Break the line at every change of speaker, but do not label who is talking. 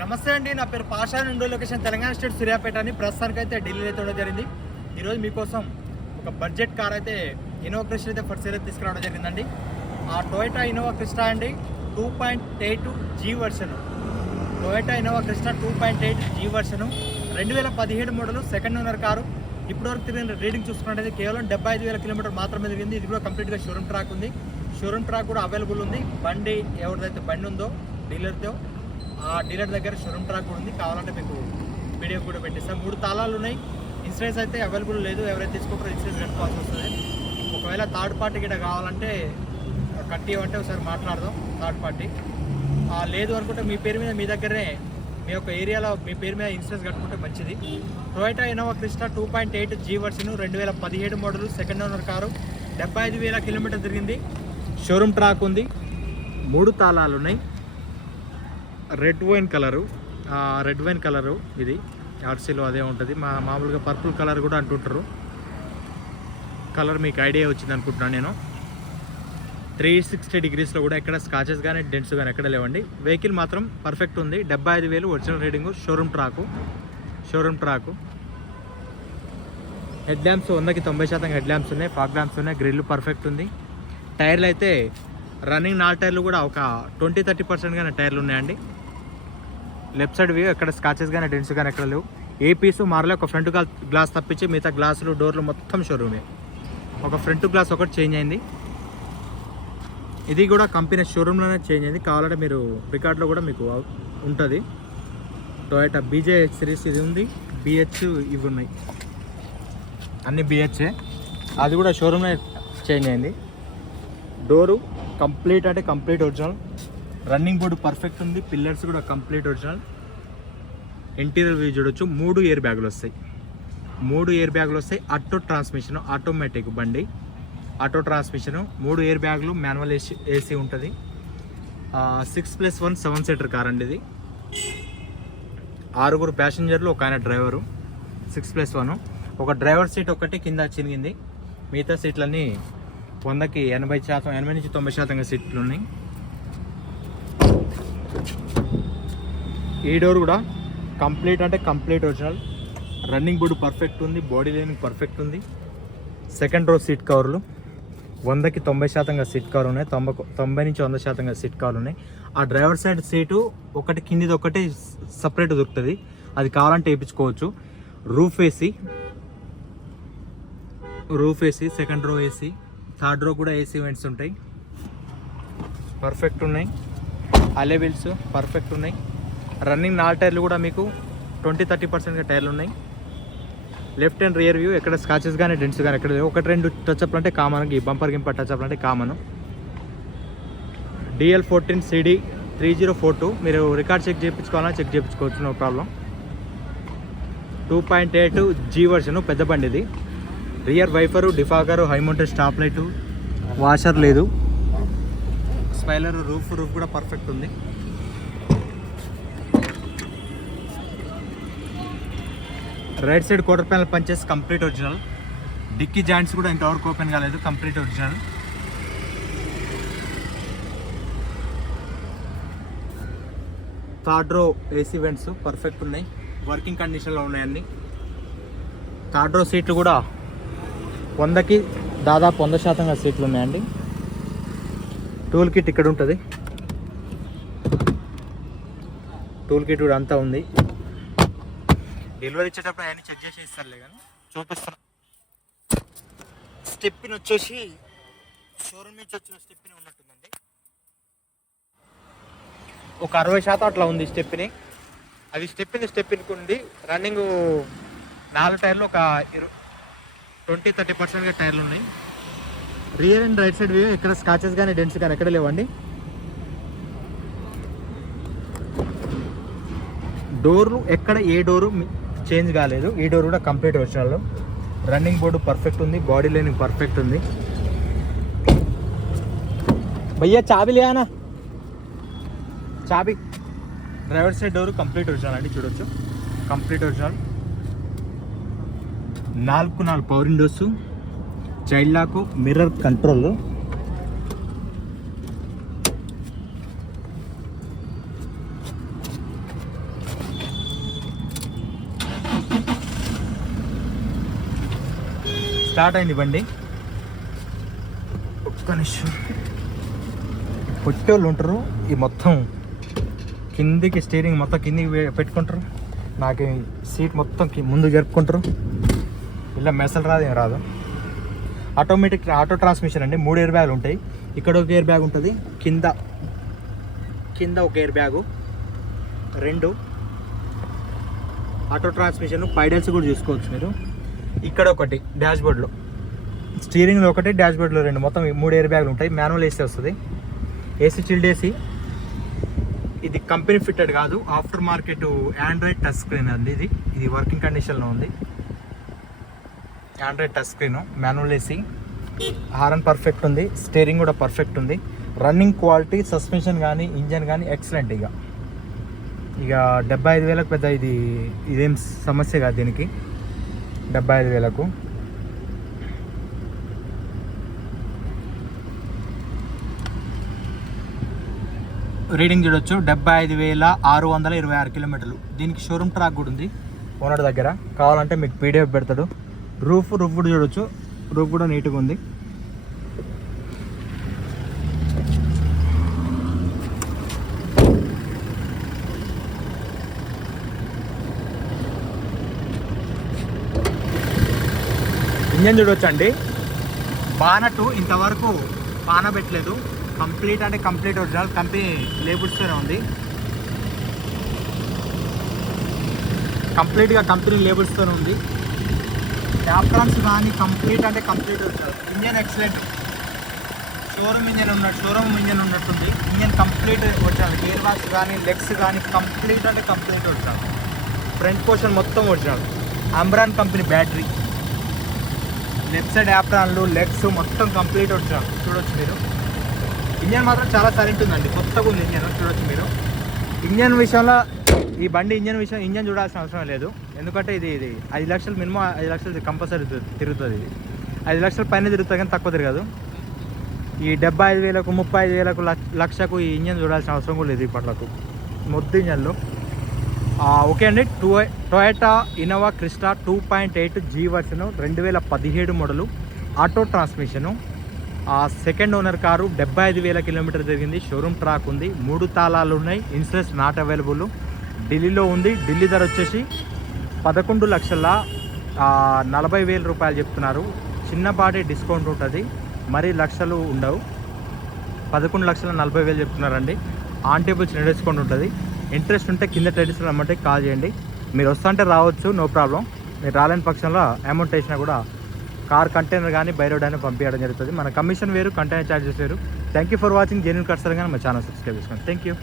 నమస్తే అండి నా పేరు పాషా నుండో లొకేషన్ తెలంగాణ స్టేట్ సూర్యాపేట అని ప్రస్తుతానికి అయితే ఢిల్లీలో అయితే జరిగింది. ఈరోజు మీకోసం ఒక బడ్జెట్ కార్ అయితే ఇన్నోవా క్రిస్టా అయితే ఫస్ట్ సేల్ తీసుకురావడం జరిగిందండి. ఆ టొయోటా ఇన్నోవా క్రిస్టా అండి two point eight G version. Toyota Innova Crysta two point eight G version. రెండు వేల పదిహేడు మోడల్ సెకండ్ ఓనర్ కారు. ఇప్పటివరకు తిరిగిన రీడింగ్ చూసుకున్నట్టయితే కేవలం డెబ్బై ఐదు వేల కిలోమీటర్ మాత్రమే తిరిగింది. ఇది కూడా కంప్లీట్గా షోరూమ్ ట్రాక్ ఉంది. షోరూమ్ ట్రాక్ కూడా అవైలబుల్ ఉంది. బండి ఎవరిదైతే బండి ఉందో డీలర్తో ఆ డీలర్ దగ్గర షోరూమ్ ట్రాక్ కూడా ఉంది. కావాలంటే మీకు వీడియో కూడా పెట్టేస్తాం. మూడు తాళాలు ఉన్నాయి. ఇన్సూరెన్స్ అయితే అవైలబుల్ లేదు. ఎవరైతే తీసుకుంటారో ఇన్సూరెన్స్ కట్టుకోవాల్సి వస్తుంది. ఒకవేళ థర్డ్ పార్టీ గిట్ట కావాలంటే కట్టి ఒకసారి మాట్లాడదాం. Third party. లేదు అనుకుంటే మీ పేరు మీద మీ దగ్గరే మీ యొక్క ఏరియాలో మీ పేరు మీద ఇన్సూరెన్స్ కట్టుకుంటే మంచిది. Toyota Innova Crysta two point eight G version రెండు వేల పదిహేడు మోడల్ సెకండ్ ఓనర్ కారు. డెబ్బై ఐదు వేల కిలోమీటర్ తిరిగింది. షోరూమ్ ట్రాక్ ఉంది. మూడు తాళాలు ఉన్నాయి. Red wine colour. Red wine colour ఇది. ఆర్సీలో అదే ఉంటుంది. మా మామూలుగా పర్పుల్ కలర్ కూడా అంటుంటారు. కలర్ మీకు ఐడియా వచ్చింది అనుకుంటున్నాను నేను. త్రీ సిక్స్టీ డిగ్రీస్లో కూడా ఎక్కడ స్కాచెస్ కానీ డెంట్స్ కానీ ఎక్కడ లేవండి. వెహికల్ మాత్రం పర్ఫెక్ట్ ఉంది. డెబ్బై ఐదు వేలు original reading showroom track. Showroom track. Head lamps వందకి తొంభై శాతం హెడ్ ల్యాంప్స్ ఉన్నాయి. ఫాగ్ ల్యాంప్స్ ఉన్నాయి. గ్రిల్ పర్ఫెక్ట్ ఉంది. టైర్లు అయితే రన్నింగ్ నాలుగు టైర్లు కూడా ఒక ట్వంటీ థర్టీ పర్సెంట్ కానీ టైర్లు ఉన్నాయండి. లెఫ్ట్ సైడ్ వ్యూ ఎక్కడ స్కాచెస్ కానీ డెంట్స్ కానీ ఎక్కడ లేవు. ఏ పీసు మారలే ఒక ఫ్రంట్ గ్లాస్ తప్పించి మిగతా గ్లాసులు డోర్లు మొత్తం షోరూమే ఒక ఫ్రంట్ గ్లాస్ ఒకటి చేంజ్ అయింది. ఇది కూడా కంపెనీ షోరూంలోనే చేంజ్ అయింది. కావాలంటే మీరు రికార్డులో కూడా మీకు ఉంటుంది. టొయోటా బీజే సిరీస్ ఇది ఉంది. బిహెచ్ ఇవి ఉన్నాయి. అన్ని బిహెచ్ఏ అది కూడా షోరూమ్లో చేంజ్ అయింది. డోరు కంప్లీట్ అంటే complete original running board perfect ఉంది. పిల్లర్స్ కూడా కంప్లీట్ ఒరిజినల్ ఇంటీరియర్ వ్యూ చూడొచ్చు. మూడు ఇయర్ బ్యాగులు వస్తాయి. మూడు ఇయర్ బ్యాగులు వస్తాయి. ఆటో ట్రాన్స్మిషన్ ఆటోమేటిక్ బండి. ఆటో ట్రాన్స్మిషన్ మూడు ఇయర్ బ్యాగులు మాన్యువల్ ఏసీ ఏసీ ఉంటుంది. Six plus one seven seater car అండి ఇది. ఆరుగురు ప్యాసింజర్లు ఒక ఆయన డ్రైవరు సిక్స్ ప్లస్ వన్ ఒక డ్రైవర్ సీట్ ఒకటి కింద చినిగింది. మిగతా సీట్లన్నీ వందకి ఎనభై శాతం ఎనభై నుంచి తొంభై శాతంగా సీట్లు ఉన్నాయి. ఈ డోర్ కూడా కంప్లీట్ అంటే complete original. Running board perfect ఉంది బాడీ లైనింగ్ పర్ఫెక్ట్ ఉంది. సెకండ్ రో సీట్ కవర్లు. వందకి తొంభై శాతంగా సీట్ కవర్ ఉన్నాయి. తొంభై తొంభై నుంచి వంద శాతంగా సీట్ కవర్లు ఉన్నాయి. ఆ డ్రైవర్ సైడ్ సీటు ఒకటి కిందిది ఒకటి సపరేట్ దొరుకుతుంది. అది కావాలంటే వేయించుకోవచ్చు. Roof AC roof AC second row AC third row కూడా ఏసీ వెంట్స్ ఉంటాయి. పర్ఫెక్ట్ ఉన్నాయి. అలే పర్ఫెక్ట్ ఉన్నాయి. రన్నింగ్ నాలుగు టైర్లు కూడా మీకు ట్వంటీ థర్టీ పర్సెంట్గా టైర్లు ఉన్నాయి. లెఫ్ట్ అండ్ రియర్ వ్యూ ఎక్కడ స్కాచెస్ కానీ డెంట్స్ కానీ ఎక్కడ ఒకటి రెండు టచ్అప్లు అంటే కామన్ ఈ బంపర్ గింపర్ టచ్అప్లు అంటే common DL fourteen CD three zero four two మీరు రికార్డ్ చెక్ చేయించుకోవాలన్నా చెక్ చేయించుకోవచ్చు no problem two point eight G version పెద్ద బండి ఇది. Rear wiper defogger high mounted stop light washer లేదు. స్పైలర్ రూఫ్ రూఫ్ కూడా పర్ఫెక్ట్ ఉంది. రైట్ సైడ్ క్వార్టర్ ప్యానల్ పంచేసి కంప్లీట్ ఒరిజినల్ డిక్కీ జాయింట్స్ కూడా ఇంతవరకు ఓపెన్ కాలేదు complete original third row AC vents perfect ఉన్నాయి. వర్కింగ్ కండిషన్లో ఉన్నాయి అన్ని. థర్డ్ రో సీట్లు కూడా వందకి దాదాపు వంద శాతంగా సీట్లు ఉన్నాయండి. టూల్ కిట్ ఇక్కడ ఉంటుంది. టూల్ కిట్ కూడా అంతా ఉంది. డెలివరీ ఇచ్చేటప్పుడు అవన్నీ చెక్ చేసి ఇస్తారులే కానీ చూపిస్తాను స్టెప్పిన్ వచ్చేసి షోరూమ్ నుంచి వచ్చిన స్టెప్పిన్ ఉన్నట్టుందండి. ఒక అరవై శాతం అట్లా ఉంది స్టెప్పిని అది స్టెప్పిన్ స్టెప్పిన్కి ఉంది రన్నింగ్ నాలుగు టైర్లు ఒక ఇరు ట్వంటీ థర్టీ పర్సెంట్గా టైర్లు ఉన్నాయి. Rear and right side view ఇక్కడ స్కాచెస్ కానీ డెంట్స్ కానీ ఎక్కడ లేవండి. డోర్లు ఎక్కడ ఏ డోరు చేంజ్ కాలేదు. ఈ డోర్ కూడా complete original. Running board perfect ఉంది బాడీ లైనింగ్ పర్ఫెక్ట్ ఉంది. భయ్యా చాబి లేనా చాబి. Driver side door complete original అండి చూడొచ్చు. Complete original. నాలుగు నాలుగు power windows child lock mirror control. Start అయింది బండి. ఒక్క నిమిషం. పొట్టేళ్ళు ఉంటారు ఈ మొత్తం కిందికి స్టీరింగ్ మొత్తం కిందికి పెట్టుకుంటారు. నాకు సీట్ మొత్తం ముందు జరుపుకుంటారు. ఇలా మెసలు రాదు ఏం రాదు. ఆటోమేటిక్ ఆటో ట్రాన్స్మిషన్ అండి. మూడు ఎయిర్ బ్యాగులు ఉంటాయి. ఇక్కడ ఒక ఎయిర్ బ్యాగ్ ఉంటుంది. కింద కింద ఒక ఎయిర్ బ్యాగు. రెండు. ఆటో ట్రాన్స్మిషన్ పైడల్స్ కూడా చూసుకోవచ్చు మీరు. ఇక్కడ ఒకటి డాష్ బోర్డ్లో స్టీరింగ్లో ఒకటి డాష్ బోర్డ్లో రెండు. మొత్తం మూడు ఎయిర్ బ్యాగులు ఉంటాయి. మాన్యువల్ ఏసీ వస్తుంది. AC chilled AC. ఇది కంపెనీ ఫిట్టెడ్ కాదు. After market Android touch screen అండి ఇది. ఇది వర్కింగ్ కండిషన్లో ఉంది. Android touch screen manual AC horn perfect ఉంది స్టీరింగ్ కూడా పర్ఫెక్ట్ ఉంది. రన్నింగ్ క్వాలిటీ సస్పెన్షన్ కానీ ఇంజన్ కానీ ఎక్సలెంట్ ఇక ఇక డెబ్బై ఐదు వేలకు పెద్ద ఇది ఇదేం సమస్య కాదు దీనికి. డెబ్బై ఐదు వేలకు. రీడింగ్ చూడొచ్చు డెబ్బై ఐదు వేల ఆరు వందల ఇరవై ఆరు కిలోమీటర్లు. దీనికి షోరూమ్ ట్రాక్ కూడా ఉంది ఓనర్ దగ్గర. కావాలంటే మీకు పీడిఎఫ్ పెడతాడు. రూఫ్ రూఫ్ కూడా చూడొచ్చు. రూఫ్ కూడా నీట్గా ఉంది. ఇంజన్ చూడొచ్చు అండి బానట్టు ఇంతవరకు బాన పెట్టలేదు. కంప్లీట్ అంటే కంప్లీట్ ఒరిజినల్ కంపెనీ లేబుల్స్తోనే ఉంది. కంప్లీట్గా కంపెనీ లేబుల్స్తోనే ఉంది. క్యాప్ట్రాన్స్ కానీ కంప్లీట్ అంటే కంప్లీట్ వచ్చారు. Engine excellent. షోరూమ్ ఇంజన్ ఉన్నట్టు షోరూమ్ ఇంజన్ ఉన్నట్టుంది. ఇంజన్ కంప్లీట్ వచ్చాడు గేర్ బాక్స్ కానీ లెగ్స్ కానీ కంప్లీట్ అంటే కంప్లీట్ వచ్చాడు ఫ్రంట్ పోర్షన్ మొత్తం వచ్చాడు Amaron company battery. Left side యాప్రాన్లు legs మొత్తం కంప్లీట్ వచ్చాడు చూడొచ్చు మీరు. ఇంజన్ మాత్రం చాలా సరెంట్ ఉందండి. కొత్తగా ఉంది ఇంజన్. చూడొచ్చు మీరు. ఇంజన్ విషయంలో ఈ బండి ఇంజన్ విషయం ఇంజన్ చూడాల్సిన అవసరం లేదు. ఎందుకంటే ఇది ఇది ఐదు లక్షలు మినిమం ఐదు లక్షలు కంపల్సరీ తిరుగుతుంది ఇది. ఐదు లక్షల పైన తిరుగుతుంది కానీ తక్కువ తిరగదు. ఈ డెబ్బై ఐదు వేలకు ముప్పై ఐదు వేలకు లక్ష- లక్షకు ఈ ఇంజన్ చూడాల్సిన అవసరం కూడా లేదు ఇప్పట్లకు మొద్దు ఇంజన్లు. ఓకే అండి. Two Toyota Innova Crysta two point eight G version రెండు వేల పదిహేడు మోడలు ఆటో ట్రాన్స్మిషను. ఆ సెకండ్ ఓనర్ కారు డెబ్బై ఐదు వేల కిలోమీటర్ జరిగింది. షోరూమ్ ట్రాక్ ఉంది. మూడు తాళాలు ఉన్నాయి. Insurance not available. ఢిల్లీలో ఉంది. ఢిల్లీ ధర వచ్చేసి పదకొండు లక్షల నలభై వేల రూపాయలు చెప్తున్నారు. చిన్నపాటి డిస్కౌంట్ ఉంటుంది మరీ లక్షలు ఉండవు. పదకొండు లక్షల నలభై వేలు చెప్తున్నారండి. ఆన్ టేబుల్ చిన్న డిస్కౌంట్ ఉంటుంది. ఇంట్రెస్ట్ ఉంటే కింద టెరిస్ రమ్మంటే కాల్ చేయండి. మీరు వస్తుంటే రావచ్చు నో ప్రాబ్లం. మీరు రాలేని పక్షంలో అమౌంట్ వేసినా కూడా కార్ కంటైనర్ కానీ బై అయినా పంపించడం జరుగుతుంది. మన కమిషన్ వేరు కంటైనర్ ఛార్జెస్ వేరు. Thank you for watching genuine కట్సర్ కానీ మా ఛానల్ సబ్స్క్రైబ్ చేసుకోండి. Thank you